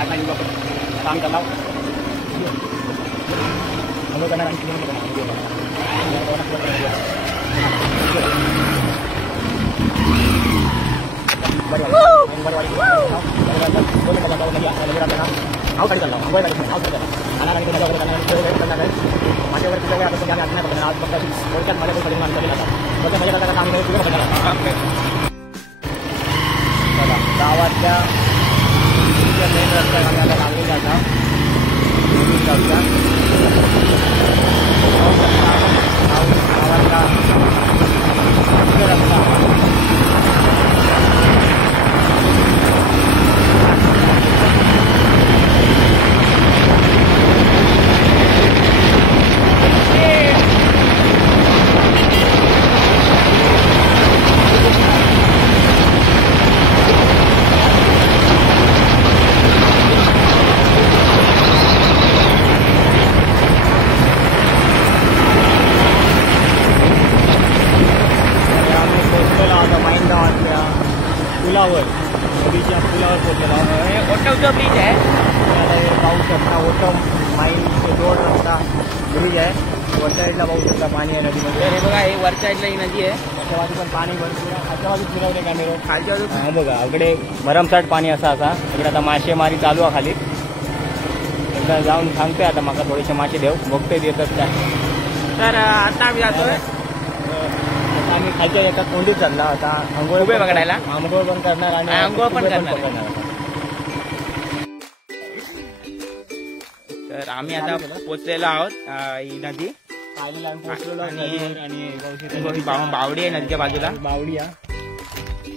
काम तलाव गावातल्या मेन रस्त्यात आम्ही आता लागलेला आता पुलावर नदीच्या पुलावर पोहोचलेला ओटमचा ब्रिज आहे. पाहू शकता ओटम माईन रोड रस्ता ब्रिज आहे. वरच्या साईडला पाहू शकता पाणी आहे नदीमध्ये. हे बघा हे वरच्या साईडला ही नदी आहे. वरच्या बाजू पण पाणी भरपूर आहे. खालच्या बाजू फिरवले कॅमेरे खालच्या बाजू हा बघा इकडे भरमसाठ पाणी असा इकडे आता मासेमारी चालू आहे खाली. एकदा जाऊन सांगतोय आता माका थोडेसे मासे देऊ बघतोय देतात काय. तर आता आम्ही जातोय आम्ही खालच्या एका कोंडीत चालला आता अंघोळ पकडायला. आंघोळ पण करणार आणि अंघोळ पण करणार. तर आम्ही आता पोचलेलो आहोत ही नदी आणि बावडी आहे नदीच्या बाजूला. बावडी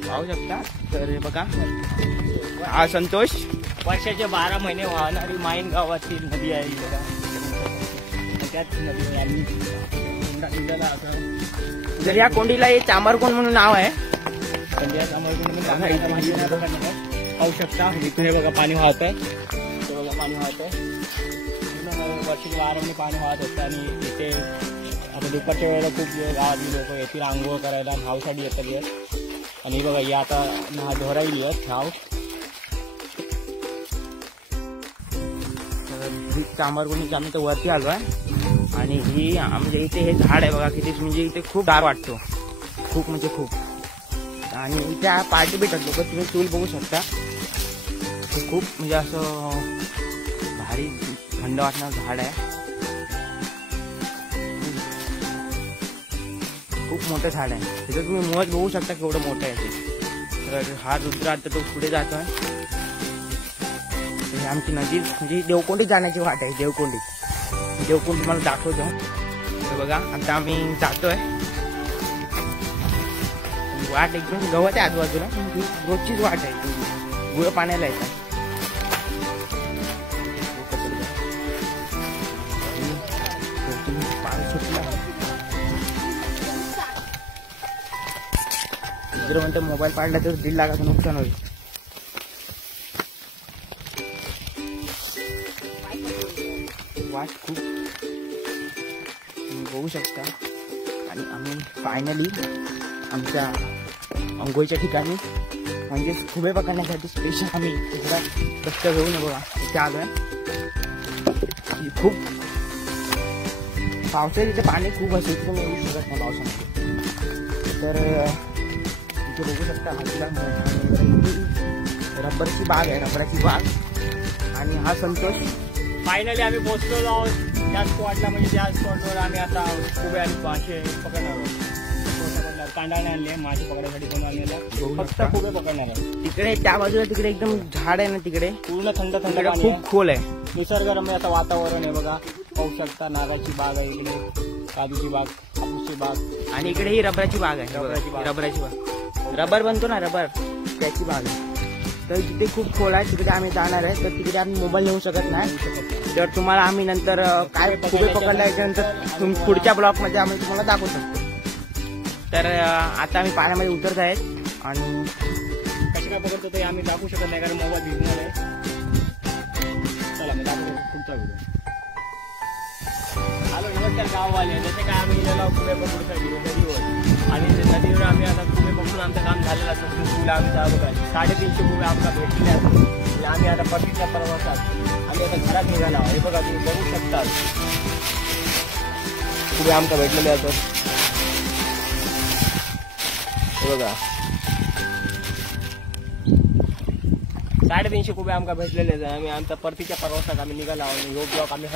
पाहू शकता. तर हे बघा हा संतोष वर्षाचे 12 महिने वाहणारी माईन गावाची नदी आहे. त्याच नदी जर या कोंडीला हे चांबारकोंड म्हणून नाव आहे. पाहू शकता इथे बघा पाणी वाहत आहे. बघा पाणी वाहत आहे. वर्षाच्या 12 महिने पाणी वाहत असतं आणि इथे आता दुपारच्या वेळेला खूप गावातली लोक येतील आंघोळ करायला नावसाठी येतात. आणि बघा या आता धोराईली आहेत नाव. चांबारकोंडीच्या आम्ही तर वरती आलो आहे आणि ही आमच्या इथे हे झाड आहे बघा किती म्हणजे इथे खूप गार वाटतो. खूप म्हणजे खूप. आणि इथे पार्टी भेटत लोक तुम्ही चूल बघू शकता. खूप म्हणजे असं भारी थंड वाटणार झाड आहे. खूप मोठं झाड आहे. त्याचं तुम्ही मोज बघू शकता केवढं मोठं आहे ते. तर हा रुद्र आता तो पुढे जातोय. हे आमची नदी म्हणजे देवकोंडीत जाण्याची वाट आहे. देवकोंडी तुम्हाला दाखवतो. बघा आता आम्ही जातोय. वाट एकदम गवत आहे आजूबाजूला. रोजचीच वाट आहे. गुळ पाण्याला येतात. पाणी सुटलं जर म्हणतो मोबाईल पाडला तर 1.5 लाखाचं नुकसान होईल. वाट खूप बघू शकता. आणि आम्ही फायनली आमच्या अंघोळीच्या ठिकाणी म्हणजे खुबे पकडण्यासाठी स्पेशल आम्ही तिकडा कष्ट घेऊन बघा इथे आलोय. खूप पावसाळ्याचे पाणी खूप असेल तर येऊ शकत नाही पावसामध्ये. तर इथे बघू शकता हातीला रबरची बाग आहे. रबराची बाग. आणि हा संतोष. फायनली आम्ही पोहोचलेलो आहोत त्या स्पॉटला. म्हणजे त्या स्पॉटवर आम्ही आता खुबे आणि मासे पकडणार आहोत. कांडाने आणले मासे पकडायसाठी पण आणलेला फक्त खुबे पकडणार आहे. तिकडे त्या बाजूला तिकडे एकदम झाड आहे ना तिकडे पूर्ण थंड खूप खोल आहे. निसर्गरम्य आता वातावरण आहे बघा. पाहू शकता नारळाची बाग आहे इकडे. काजूची बाग हापूसची बाग. आणि इकडे ही रबराची बाग आहे. रबराची बाग रबर बनतो ना रबर त्याची बाग आहे. तर तिथे खूप खोल आहे. तिकडे आम्ही जाणार आहे. तर तिकडे आम्ही मोबाईल नेऊ शकत नाही. तर तुम्हाला आम्ही नंतर काय खुबे पकडल्यानंतर पुढच्या ब्लॉकमध्ये आम्ही तुम्हाला दाखवू शकतो. तर आता आम्ही पाण्यामध्ये उतरत आहेत आणि कसे काय पकडतो ते आम्ही दाखवू शकत नाही कारण मोबाईल भिजणार आहे. चला मी दाखवतो पुढचा व्हिडिओ. हॅलो नमस्कार गाववाले. जसे काय आम्ही गेलेलो खुबे पकडूसाठी नदीवर आणि नदीवर आम्ही आता खुबे पकडून आमचं काम झालेलं असतं. आमचा बघा 350 खुबे आमचा भेटले असतो. आम्ही आता परतीच्या प्रवासात आम्ही आता घरात निघाला. हे बघा तुम्ही बघू शकता कुठे आमका भेटलेले आहेत. हे बघा 350 कुबे आमका भेटलेले आहेत. आम्ही आमच्या परतीच्या प्रवासात आम्ही निघाला. ह्यो ब्लॉग आम्ही